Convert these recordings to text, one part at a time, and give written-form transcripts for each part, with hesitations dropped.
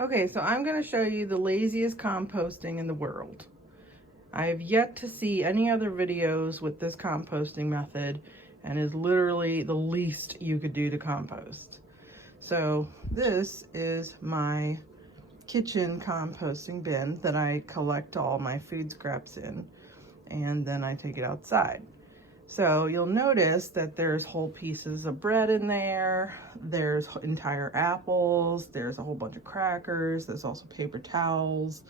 Okay, so I'm going to show you the laziest composting in the world. I have yet to see any other videos with this composting method, and is literally the least you could do to compost. So this is my kitchen composting bin that I collect all my food scraps in, and then I take it outside. So you'll notice that there's whole pieces of bread in there, there's entire apples, there's a whole bunch of crackers, there's also paper towels,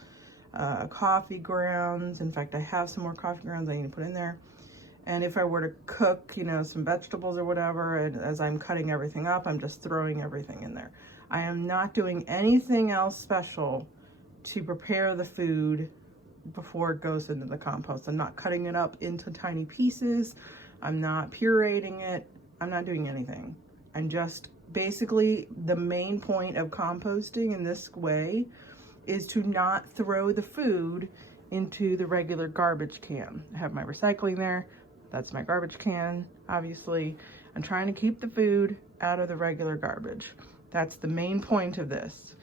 coffee grounds. In fact, I have some more coffee grounds I need to put in there. And if I were to cook, you know, some vegetables or whatever, and as I'm cutting everything up, I'm just throwing everything in there. I am not doing anything else special to prepare the food before it goes into the compost. I'm not cutting it up into tiny pieces. I'm not pureeing it. I'm not doing anything. I'm just basically, the main point of composting in this way is to not throw the food into the regular garbage can. I have my recycling there. That's my garbage can, obviously. I'm trying to keep the food out of the regular garbage. That's the main point of this.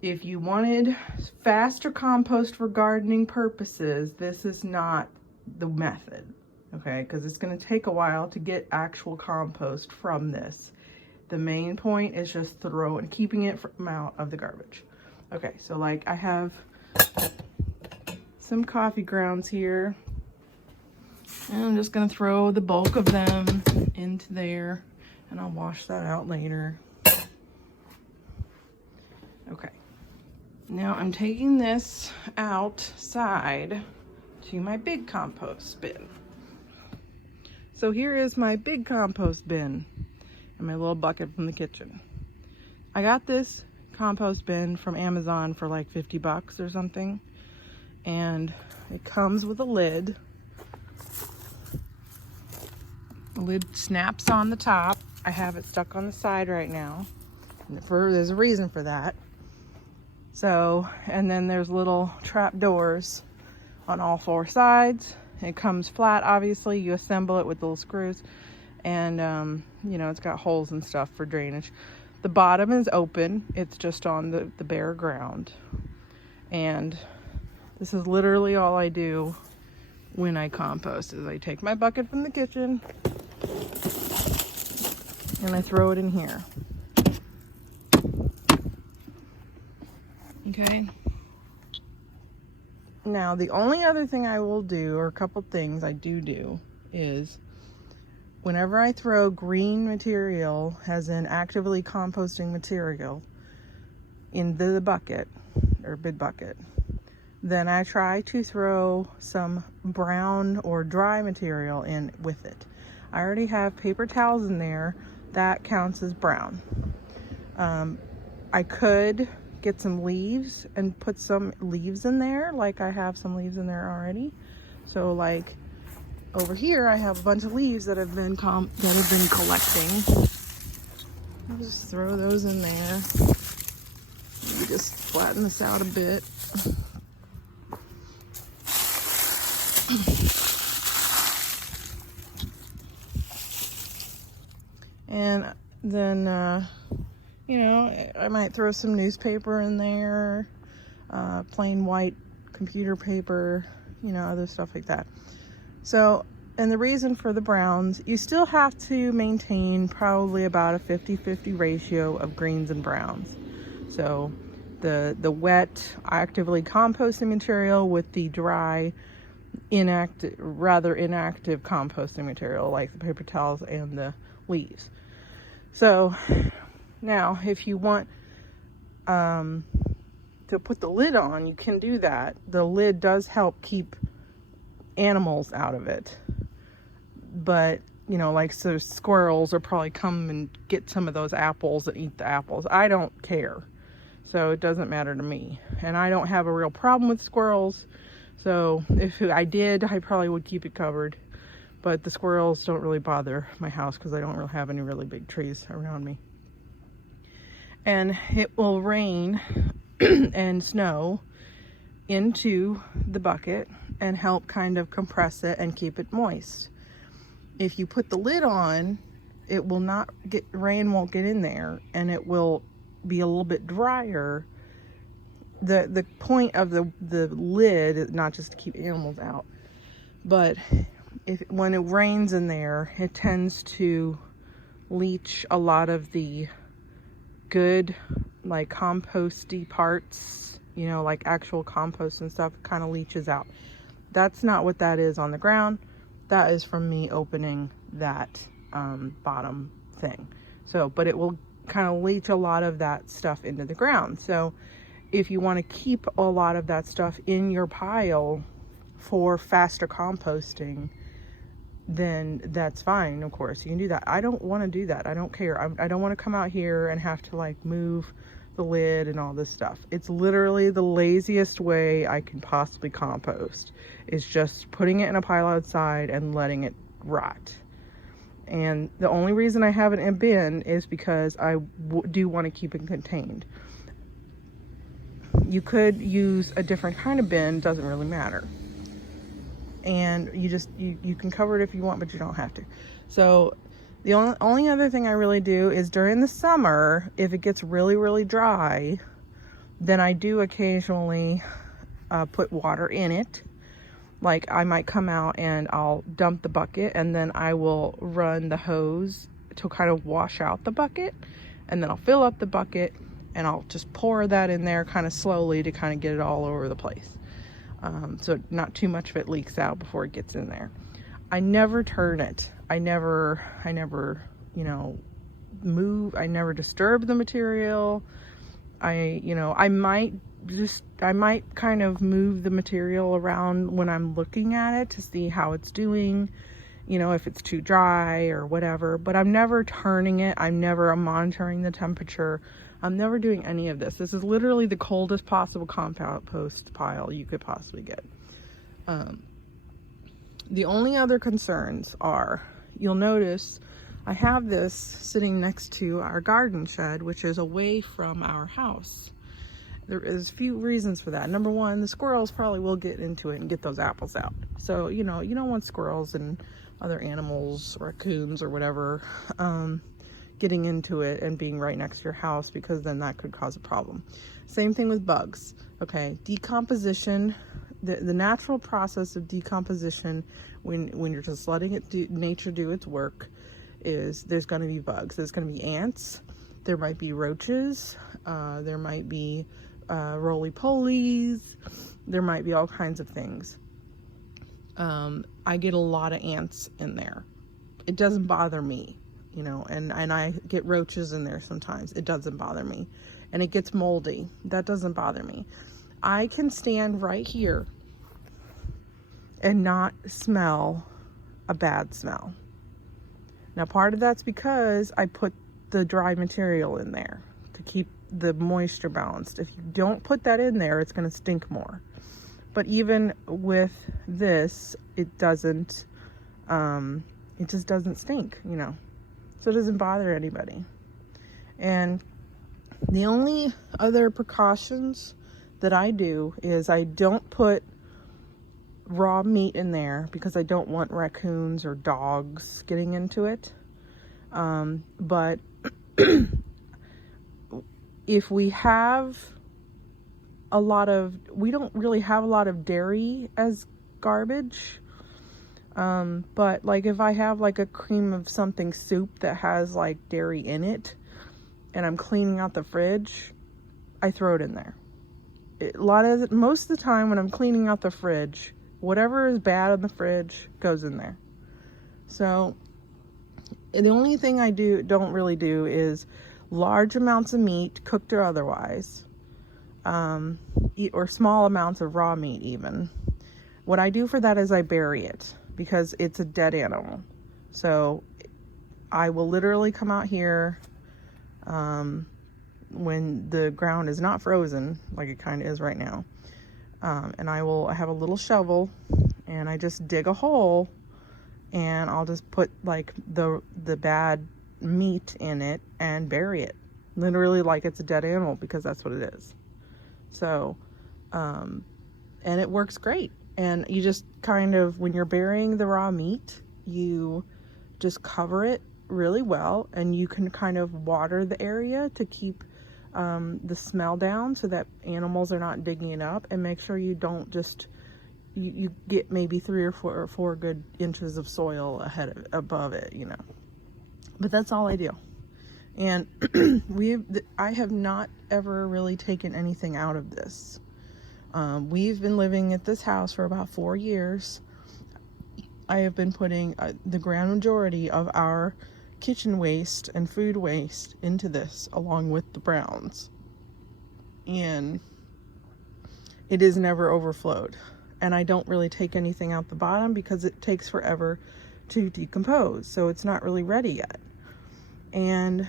If you wanted faster compost for gardening purposes, this is not the method, okay? Because it's going to take a while to get actual compost from this. The main point is just keeping it out of the garbage. Okay, so like I have some coffee grounds here, and I'm just going to throw the bulk of them into there, and I'll wash that out later. Okay. Now I'm taking this outside to my big compost bin. So here is my big compost bin and my little bucket from the kitchen. I got this compost bin from Amazon for like 50 bucks or something. And it comes with a lid. The lid snaps on the top. I have it stuck on the side right now. There's a reason for that. So, and then there's little trap doors on all four sides. It comes flat, obviously. You assemble it with little screws, and you know, it's got holes and stuff for drainage. The bottom is open. It's just on the bare ground. And this is literally all I do when I compost, is I take my bucket from the kitchen and I throw it in here. Okay. Now, the only other thing I will do, or a couple things I do, is whenever I throw green material, as in actively composting material, into the bucket, or big bucket, then I try to throw some brown or dry material in with it. I already have paper towels in there. That counts as brown. I could get some leaves and put some leaves in there, like I have some leaves in there already. So like over here I have a bunch of leaves that have been collecting. I'll just throw those in there. Maybe just flatten this out a bit. And then you know, I might throw some newspaper in there, plain white computer paper, you know, other stuff like that. So, and the reason for the browns, you still have to maintain probably about a 50-50 ratio of greens and browns. So the wet, actively composting material with the dry, rather inactive composting material, like the paper towels and the leaves. So now, if you want to put the lid on, you can do that. The lid does help keep animals out of it. But, you know, like, so squirrels will probably come and get some of those apples and eat the apples. I don't care. So it doesn't matter to me. And I don't have a real problem with squirrels. So if I did, I probably would keep it covered. But the squirrels don't really bother my house because I don't really have any really big trees around me. And it will rain and snow into the bucket and help kind of compress it and keep it moist. If you put the lid on, it will not get, rain won't get in there, and it will be a little bit drier. The point of the lid is not just to keep animals out, but when it rains in there, it tends to leach a lot of the good, like, composty parts, you know, like actual compost and stuff, kind of leaches out. That's not what that is on the ground. That is from me opening that bottom thing. So, but it will kind of leach a lot of that stuff into the ground. So if you want to keep a lot of that stuff in your pile for faster composting, then that's fine. Of course, you can do that. I don't want to do that. I don't care. I don't want to come out here and have to like move the lid and all this stuff. It's literally the laziest way I can possibly compost, is just putting it in a pile outside and letting it rot. And the only reason I have it in a bin is because I do want to keep it contained. You could use a different kind of bin, doesn't really matter. And you can cover it if you want, but you don't have to. So the only other thing I really do is during the summer, if it gets really, really dry, then I do occasionally put water in it. Like, I might come out and I'll dump the bucket, and then I will run the hose to kind of wash out the bucket, and then I'll fill up the bucket and I'll just pour that in there kind of slowly to kind of get it all over the place. So not too much of it leaks out before it gets in there. I never turn it. I never, you know, move. I never disturb the material. I might kind of move the material around when I'm looking at it to see how it's doing, you know, if it's too dry or whatever, but I'm never turning it. I'm never monitoring the temperature. I'm never doing any of this. This is literally the coldest possible compost pile you could possibly get. The only other concerns are, you'll notice I have this sitting next to our garden shed, which is away from our house. There is a few reasons for that. Number one, the squirrels probably will get into it and get those apples out. So, you know, you don't want squirrels and other animals, raccoons or whatever, getting into it and being right next to your house, because then that could cause a problem. Same thing with bugs. Okay, decomposition, the natural process of decomposition when you're just letting it nature do its work, is there's going to be bugs. There's going to be ants. There might be roaches. There might be roly-polies. There might be all kinds of things. I get a lot of ants in there. It doesn't bother me, you know, and I get roaches in there sometimes. It doesn't bother me. And it gets moldy. That doesn't bother me. I can stand right here and not smell a bad smell. Now, part of that's because I put the dry material in there to keep the moisture balanced. If you don't put that in there, it's going to stink more. But even with this, it just doesn't stink, you know. So it doesn't bother anybody. And the only other precautions that I do is I don't put raw meat in there, because I don't want raccoons or dogs getting into it. But if we have we don't really have a lot of dairy as garbage. But like if I have like a cream of something soup that has like dairy in it and I'm cleaning out the fridge, I throw it in there. Most of the time when I'm cleaning out the fridge, whatever is bad in the fridge goes in there. So the only thing I don't really do is large amounts of meat, cooked or otherwise, or small amounts of raw meat even. What I do for that is I bury it, because it's a dead animal. So I will literally come out here when the ground is not frozen, like it kind of is right now, and I have a little shovel, and I just dig a hole, and I'll just put like the bad meat in it and bury it, literally like it's a dead animal, because that's what it is. So and it works great. And you just kind of, when you're burying the raw meat, you just cover it really well, and you can kind of water the area to keep the smell down so that animals are not digging it up, and make sure you don't just, you get maybe 3 or 4 good inches of soil above it, you know. But that's all I do. And I have not ever really taken anything out of this. We've been living at this house for about 4 years. I have been putting the grand majority of our kitchen waste and food waste into this, along with the browns. And it is never overflowed. And I don't really take anything out the bottom because it takes forever to decompose. So it's not really ready yet. And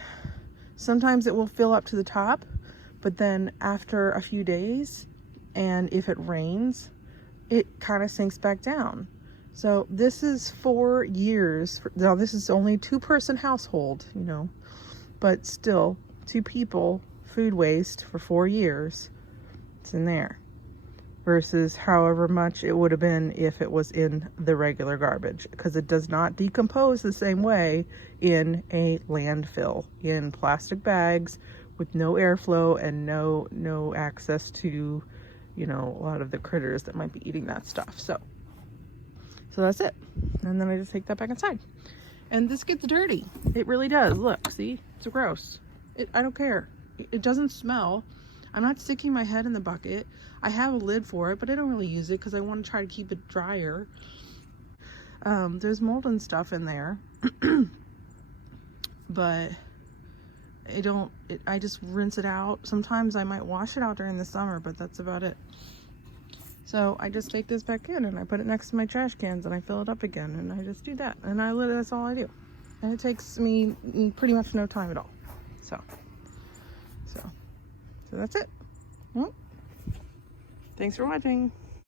sometimes it will fill up to the top, but then after a few days, and if it rains, it kind of sinks back down. So this is 4 years. Now this is only a 2-person household, you know, but still 2 people, food waste for 4 years. It's in there versus however much it would have been if it was in the regular garbage, because it does not decompose the same way in a landfill, in plastic bags with no airflow and no access to, you know, a lot of the critters that might be eating that stuff. So that's it. And then I just take that back inside. And this gets dirty. It really does. Look, see? It's gross. I don't care. It doesn't smell. I'm not sticking my head in the bucket. I have a lid for it, but I don't really use it because I want to try to keep it drier. There's mold and stuff in there. But I just rinse it out. Sometimes I might wash it out during the summer, but that's about it. So I just take this back in and I put it next to my trash cans and I fill it up again, and I just do that. And that's all I do. And it takes me pretty much no time at all. So that's it. Well, thanks for watching.